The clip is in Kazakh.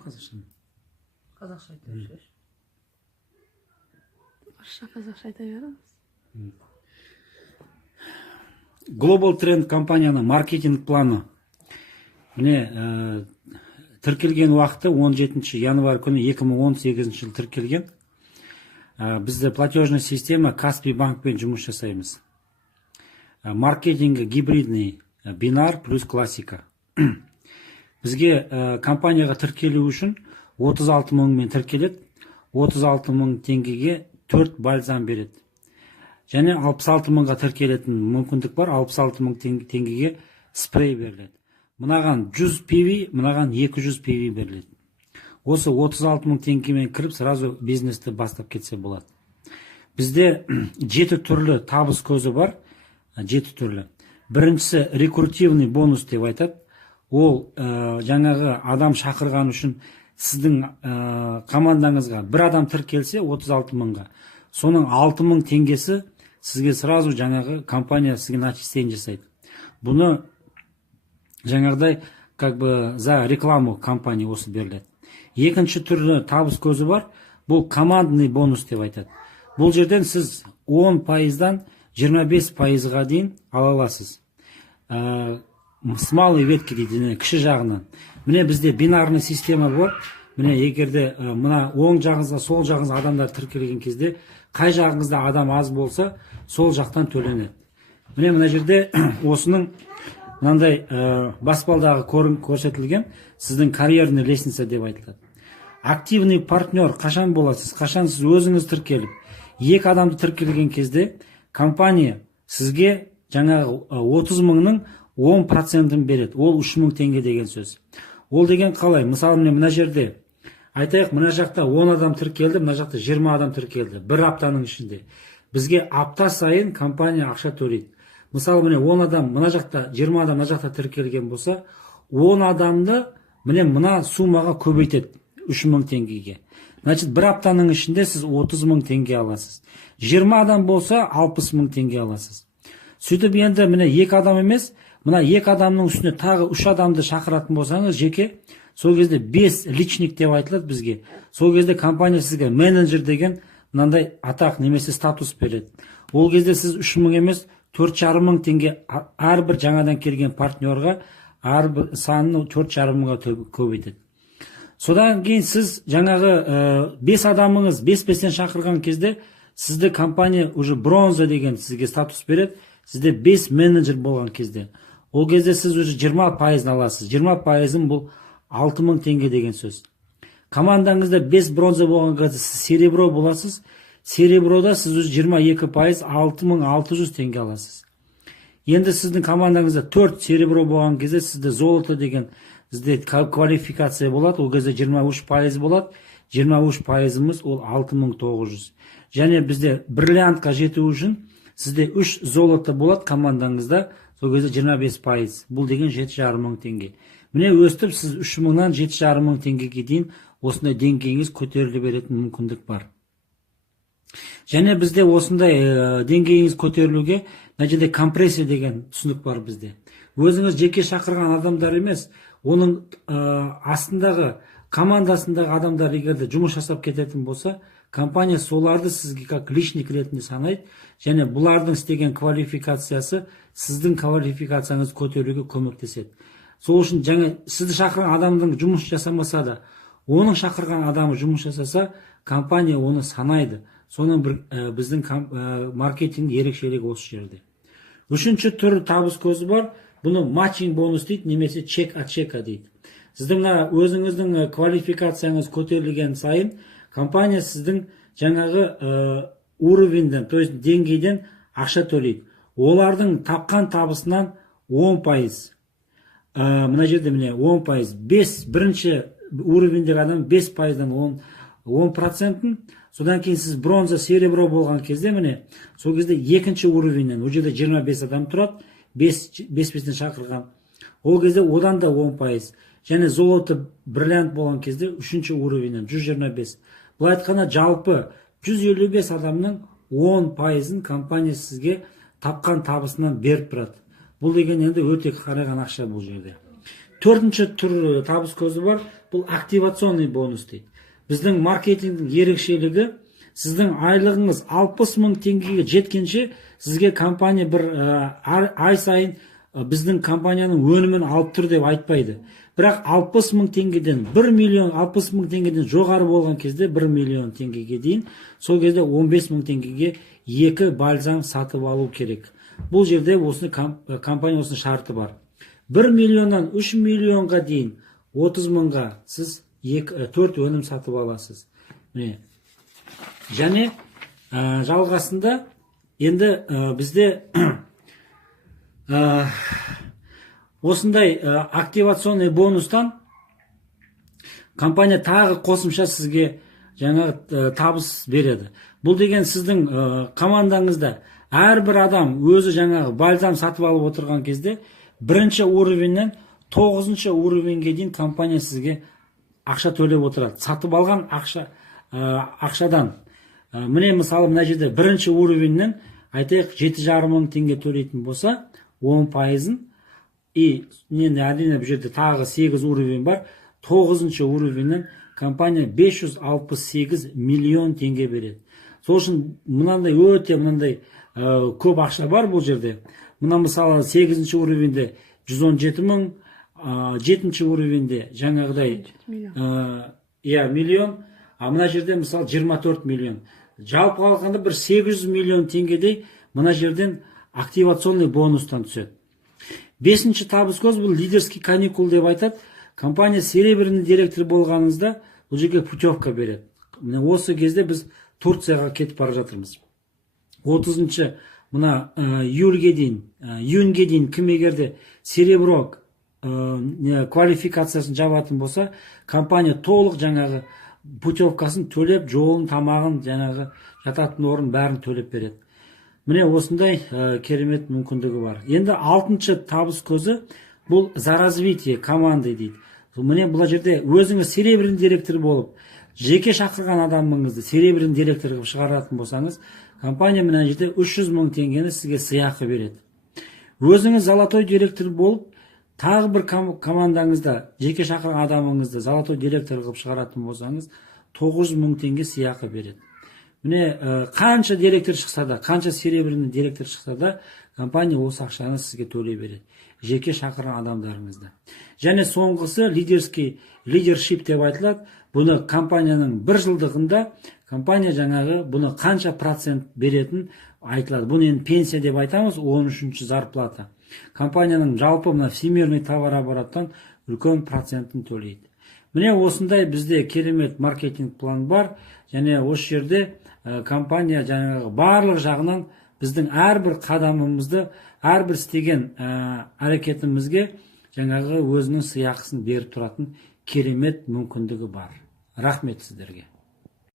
Қазақша. Қазақша айта беріңізші. Орысша, қазақша айта беріңіз. Global Trend компанияның маркетинг планы. Міне, тіркелген уақыты 17 январь күні 2018 жыл тіркелген. Бізде платежный система Каспий банкпен жұмыс жасаймыз. Маркетингі гибридный, бинар плюс классика. Бізге компанияға тіркелу үшін 36 мыңмен тіркеледі. 36 мың теңгеге 4 бальзам береді. Және 66 мыңға тіркелетін мүмкіндік бар. 66 мың теңгеге спрей беріледі. Мынаған 100 PV, мынаған 200 PV беріледі. Осы 36 мың теңгемен кіріп, сразу бизнесті бастап кетсе болады. Бізде 7 түрлі табыс көзі бар. 7 түрлі. Біріншісі рекрутивный бонус деп айтады. Ол жаңағы адам шақырған үшін сіздің командаңызға бір адам тіркелсе 36 мыңға. Соның 6 мың теңгесі сізге сразу жаңағы компания сізге начисление жасайды. Бұны жаңағыдай за рекламу компания осы беріледі. Екінші түрлі табыс көзі бар. Бұл командный бонус деп айтады. Бұл жерден сіз 10%-дан 25%-ға дейін ала аласыз. Смалый ветки дейді, кіші жағынан. Міне бізде бинарный система бар. Міне егерде мына оң жағыңызға, сол жағыңызға адамдар тіркелген кезде, қай жағыңызда адам аз болса, сол жақтан төленеді. Міне мына жерде осының мынандай баспалдағы көрсетілген сіздің карьерный лестница деп айтылады. Активный партнер қашан боласыз? Қашан сіз өзіңіз тіркеліп, 2 адамды тіркелген кезде компания сізге жаңағы 30 мыңның 10%-ын береді. Ол 3 мың теңге деген сөз. Ол деген қалай? Мысалы, мына жерде айтайық, мына жақта 10 адам тіркелді, мына жақта 20 адам тіркелді. Бір аптаның ішінде. Бізге апта сайын компания ақша төлейді. Мысалы, міне 10 адам, мына жақта 20 адам, мына жақта тіркелген болса, 10 адамды мына сумаға көбейтеді 3 мың теңгеге. Значит, бір аптаның ішінде сіз 30 мың теңге аласыз. 20 адам болса, 60 мың теңге аласыз. Сөйтіп енді міне 2 адам емес, мына 2 адамның үстіне тағы 3 адамды шақыратын болсаңыз, жеке, сол кезде 5 личник деп айтылады бізге. Сол кезде компания сізге менеджер деген мынандай атақ немесе статус береді. Ол кезде сіз 3 мың емес, 4,5 мың теңге әрбір жаңадан келген партнерға әрбір санын 4,5 мыңға көбейтеді. Содан кейін сіз жаңағы 5 адамыңыз 5-5-тен шақырған кезде сізді компания уже бронза деген сізге статус береді. Сізде 5 менеджер болған кезде. Ол кезде сіз уже 20% аласыз. 20% бұл 6 мың теңге деген сөз. Командаңызда 5 бронза болған кезде сіз серебро боласыз. Сереброда сіз уже 22% 6600 теңге аласыз. Енді сіздің командаңызда 4 серебро болған кезде сізде золото деген сізде квалификация болады. Ол кезде 23% болады. 23%-ымыз ол 6900. Және бізде бриллиантқа жету үшін сізде 3 золото болады командаңызда. Сол кезде 25%. Бұл деген 7,5 мың теңге. Міне өстіп сіз 3 мыңнан 7,5 мың теңгеге дейін осындай деңгейіңіз көтеріле беретін мүмкіндік бар. Және бізде осындай деңгейіңіз көтерілуге мына жерде компрессия деген түсінік бар бізде. Өзіңіз жеке шақырған адамдар емес, оның астындағы командасындағы адамдар егерде жұмыс жасап кететін болса, компания соларды сізге как личник ретінде санайды, және бұлардың істеген квалификациясы сіздің квалификацияңыз көтеруге көмектеседі. Сол үшін жаңа сізді шақырған адамның жұмыс жасамаса да, оның шақырған адамы жұмыс жасаса, компания оны санайды. Соның біздің маркетинг ерекшелігі осы жерде. Үшінші түр табыс көзі бар. Бұны матчинг бонус дейді, немесе чек от чека дейді. Сіздің өзіңіздің квалификацияңыз көтерілген сайын, компания сіздің жаңағы уровеньден, то есть деңгейден ақша төлейді. Олардың тапқан табысынан 10%. Мына жерде міне 10%. Бірінші уровеньдегі адам 5%-дан 10%-ын, содан кейін сіз бронза, серебро болған кезде міне, сол кезде екінші уровеньнен, ол жерде 25 адам тұрады, 5-5-тен шақырған. Ол кезде одан да 10%. Және золото, бриллиант болған кезде үшінші уровеньнен 125. Бұл айтқанда жалпы 155 адамның 10%-ын компания сізге тапқан табысынан беріп тұрады. Бұл деген енді өте қараған ақша бұл жерде. төртінші түр табыс көзі бар, бұл активационный бонус дейді. Біздің маркетингтің ерекшелігі, сіздің айлығыңыз 60 мың теңгеге жеткенше сізге компания бір ай сайын біздің компанияның өнімін алып тұр деп айтпайды. Бірақ 60 мың теңгеден 1 миллион 60 мың теңгеден жоғары болған кезде 1 миллион теңгеге дейін, сол кезде 15 мың теңгеге 2 бальзам сатып алу керек. Бұл жерде компания осының шарты бар. 1 миллионнан 3 миллионға дейін 30 мыңға сіз 4 өнім сатып аласыз. Және жалғасында енді бізде осындай активационный бонустан компания тағы қосымша сізге жаңа табыс береді. Бұл деген сіздің командаңызда әрбір адам өзі жаңағы бальзам сатып алып отырған кезде бірінші уровеньнен 9-шы уровеньге дейін компания сізге ақша төлеп отырады. Сатып алған ақшадан. Міне мысалы мына жерде бірінші уровеньнен айтайық 7,5 мың теңге төлейтін болса 10%-ын енді әрине бұл жерде тағы 8 уровень бар. 9-шы уровеньнен компания 568 миллион теңге береді. Сол үшін мынандай көп ақша бар бұл жерде. Мына мысалы 8-ші уровеньде 117 мың, 7-ші уровеньде жаңағыдай миллион, а мына жерде мысалы 24 миллион. Жалпы алғанда бір 800 миллион теңгедей мына жерден активационный бонустан түседі. 5-ші табыс көз бұл лидерский каникул деп айтады. Компания серебряный директор болғаныңызда бұл жерге путевка береді. Осы кезде біз Турцияға кетіп бара жатырмыз. 30-шы мына июньге дейін кім егерде серебро квалификациясын жабатын болса, компания толық жаңағы путевкасын төлеп, жолын, тамағын, жаңағы жататын орын бәрін төлеп береді. Міне осындай керемет мүмкіндігі бар. Енді 6-шы табыс көзі бұл за развитие команды дейді. Міне бұл жерде өзіңіз серебряный директор болып, жеке шақырған адамыңызды серебряный директор қылып шығаратын болсаңыз, компания мына жерде 300 мың теңгені сізге сыйақы береді. Өзіңіз золотой директор болып, тағы бір командаңызда жеке шақырған адамыңызды золотой директор қылып шығаратын болсаңыз, 900 мың теңге сыйақы береді. Міне қанша директор шықса да, қанша серебряный директор шықса да, компания осы ақшаны сізге төлей береді. Жеке шақырған адамдарыңызды. Және соңғысы лидершип деп айтылады. Бұны компанияның бір жылдығында компания жаңағы бұны қанша процент беретін айтылады. Бұны енді пенсия деп айтамыз, 13-ші зарплата. Компанияның жалпы мына всемирный товарообороттан үлкен процентін төлейді. Міне осындай бізде керемет маркетинг план бар. Және осы жерде компания жаңағы барлық жағынан біздің әрбір қадамымызды, әрбір істеген әрекетімізге жаңағы өзінің сыйақысын беріп тұратын керемет мүмкіндігі бар. Рахмет сіздерге.